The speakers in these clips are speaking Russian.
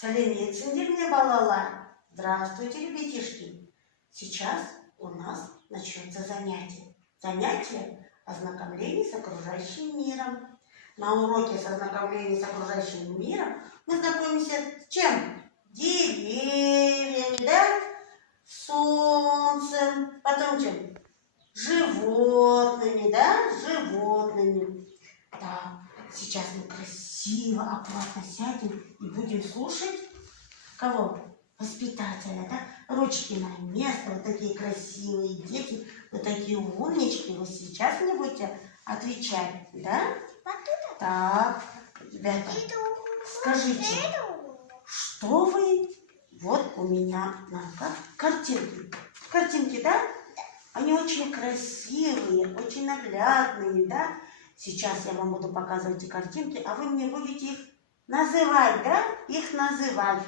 Салемецин мне балала. Здравствуйте, ребятишки. Сейчас у нас начнется занятие. Занятие ознакомления с окружающим миром. На уроке с ознакомлением с окружающим миром мы знакомимся с чем? Деревьями, да? Солнцем. Потом чем? Животными, да? Животными. Да. Сейчас мы красиво, аккуратно сядем и будем слушать кого? Воспитателя, да? Ручки на место, вот такие красивые дети, вот такие умнички. Вы сейчас мне будете отвечать, да? Так, ребята, скажите, что вы... Вот у меня на руках картинки. Картинки, да? Они очень красивые, очень наглядные, да? Сейчас я вам буду показывать эти картинки, а вы мне будете их называть, да? Их называть.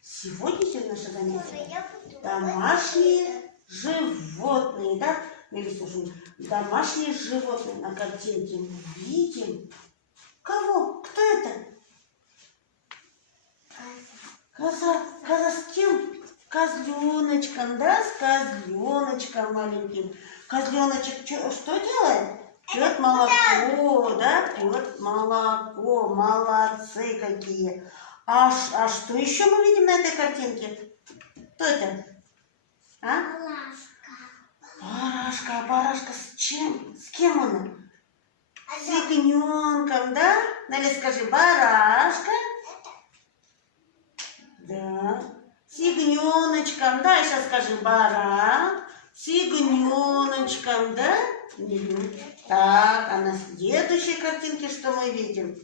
Сегодняшнее наше занятие домашние животные, да? Или слушай, домашние животные. На картинке мы видим. Кого? Кто это? Коза. Коза с кем? Козленочком, да? С козленочком маленьким. Козленочек что делает? Пьет молоко, да? Пьет молоко. Молодцы какие. А что еще мы видим на этой картинке? Кто это? А? Барашка. Барашка с чем? С кем он? С ягненком, да? Нали, скажи, барашка. Да. С ягненочком. Да, сейчас скажи, баран. С ягненочком, да? Так, а на следующей картинке что мы видим?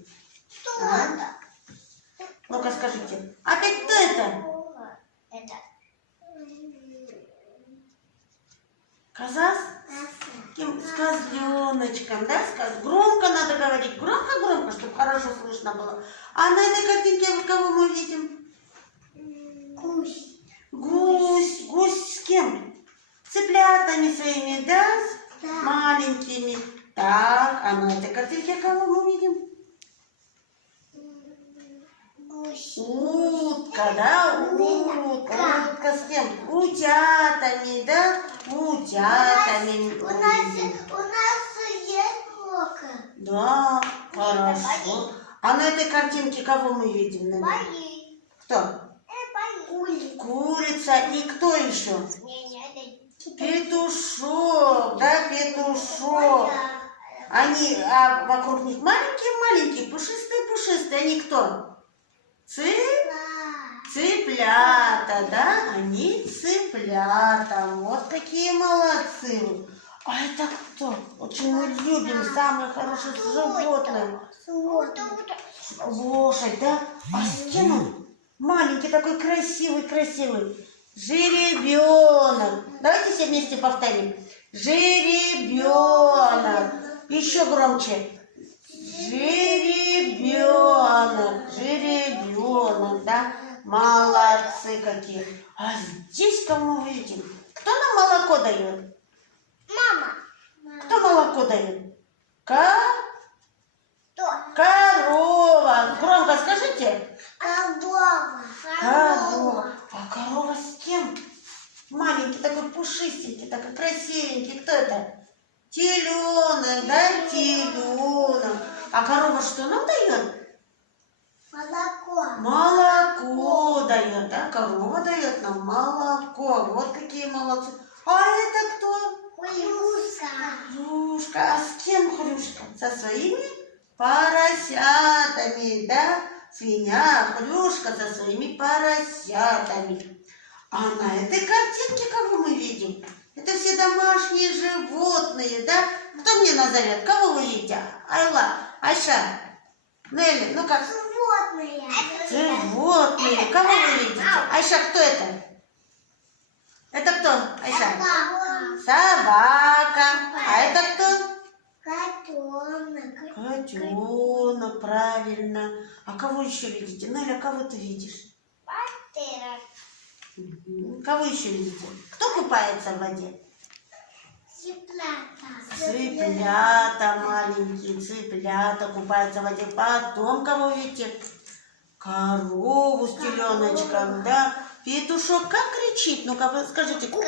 Что это? Ну-ка скажите, опять кто это? Это. Коза с козленочком, да? Громко надо говорить, громко, чтобы хорошо слышно было. А на этой картинке кого мы видим? Гусь. Гусь с кем? Цыплятами своими, да? Да. Маленькими. Так, а на этой картинке кого мы видим? Гусь. Утка, да? Утка с кем? Утятами, да? Утятами. У нас есть лока. Да, хорошо. А на этой картинке кого мы видим? Бои. Кто? Курица. И кто еще? Петушок, да, петушок. Они, а вокруг них маленькие, пушистые. Они кто? Цыплята, да? Они цыплята. Вот какие молодцы. А это кто? Очень мы любим самые хорошие животные. Лошадь, да? А с кем он? Маленький такой красивый. Жеребенок. Давайте все вместе повторим. Жеребенок. Еще громче. Жеребенок, да? Молодцы какие. А здесь кому мы видим? Кто нам молоко дает? Мама. Кто молоко дает? Кто? Корова. Громко скажите. Корова. А корова с кем? Маленький, такой пушистенький, такой красивенький. Кто это? Теленок, да? Теленок. А корова что нам дает? Молоко дает, да? Корова дает нам молоко. Вот какие молодцы. А это кто? Хрюшка. А с кем Хрюшка? Со своими поросятами, да? Свинья, Хрюшка со своими поросятами. А на этой картинке кого мы видим? Это все домашние животные, да? Кто мне назовет? Кого вы видите? Айла, Айша, Нелли, ну как? Животные. Кого вы видите? Айша, кто это? Это кто, Айша? Собака. А это кто? Котенок, правильно. А кого еще видите? Неля, кого ты видишь? Кого еще видите? Кто купается в воде? Цыплята маленькие, цыплята купаются в воде. Потом кого видите? Корову с теленочком, да? Петушок как кричит? Ну-ка, вы скажите. Ку-ку.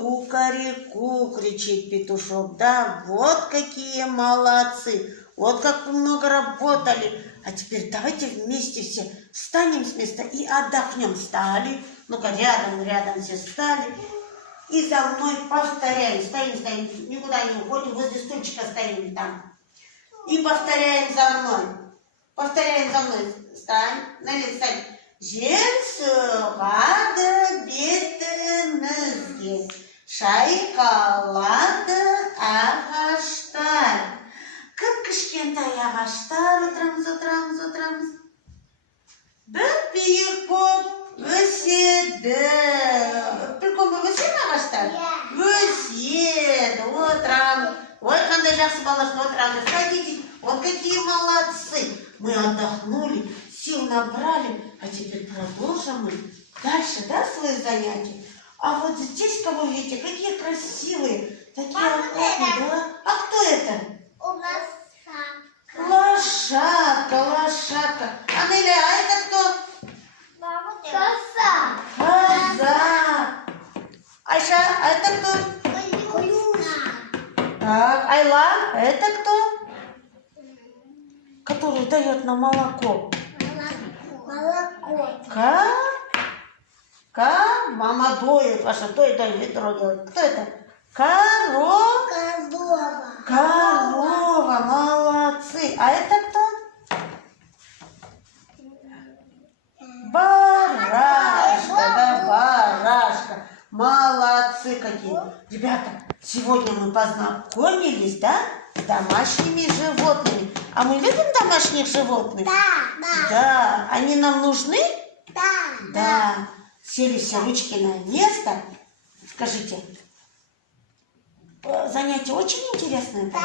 Кукареку кричит петушок, да? Вот какие молодцы. Вот как вы много работали. А теперь давайте вместе все встанем с места и отдохнем. Встали. Ну-ка, рядом все встали. И за мной повторяем. Стоим, никуда не уходим. Возле стульчика стоим там. И повторяем за мной. Стань. Стань. Жен сырады бетіңізге, шайқалады ағаштар. Кіп-кішкентай ағаштар, отырамыз. Бір биік боп өседі. Үлкен боп өседі ме ағаштар? Өседі, отырамыз. Ой, қандай жақсы баласын отырамыз. Садитесь, вот какие молодцы. Мы отдохнули, сил набрали, а теперь продолжим мы дальше, да, свои занятия. А вот здесь, кого видите, какие красивые, такие охотные, да? А кто это? Лошадка. Анеля, а это кто? Коса. Коза. Айша, а это кто? Так, Айла, а это кто? Который дает нам молоко. Молоко. Мама доит, ваша доит, ведро делает. Кто это? Корова, молодцы. А это кто? Барашка. Молодцы какие. Ребята, сегодня мы познакомились, да, с домашними животными. А мы любим домашних животных? Да. Они нам нужны? Да. Сели все ручки на место. Скажите, занятие очень интересное было?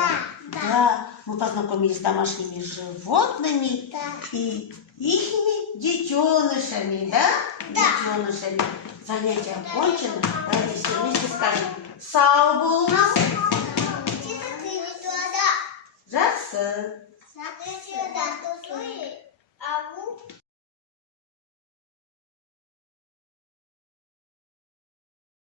Да. Мы познакомились с домашними животными и ихними детенышами, да? Детенышами. Занятие окончено. Давайте все вместе скажем. Сау болыңыз. Жақсы.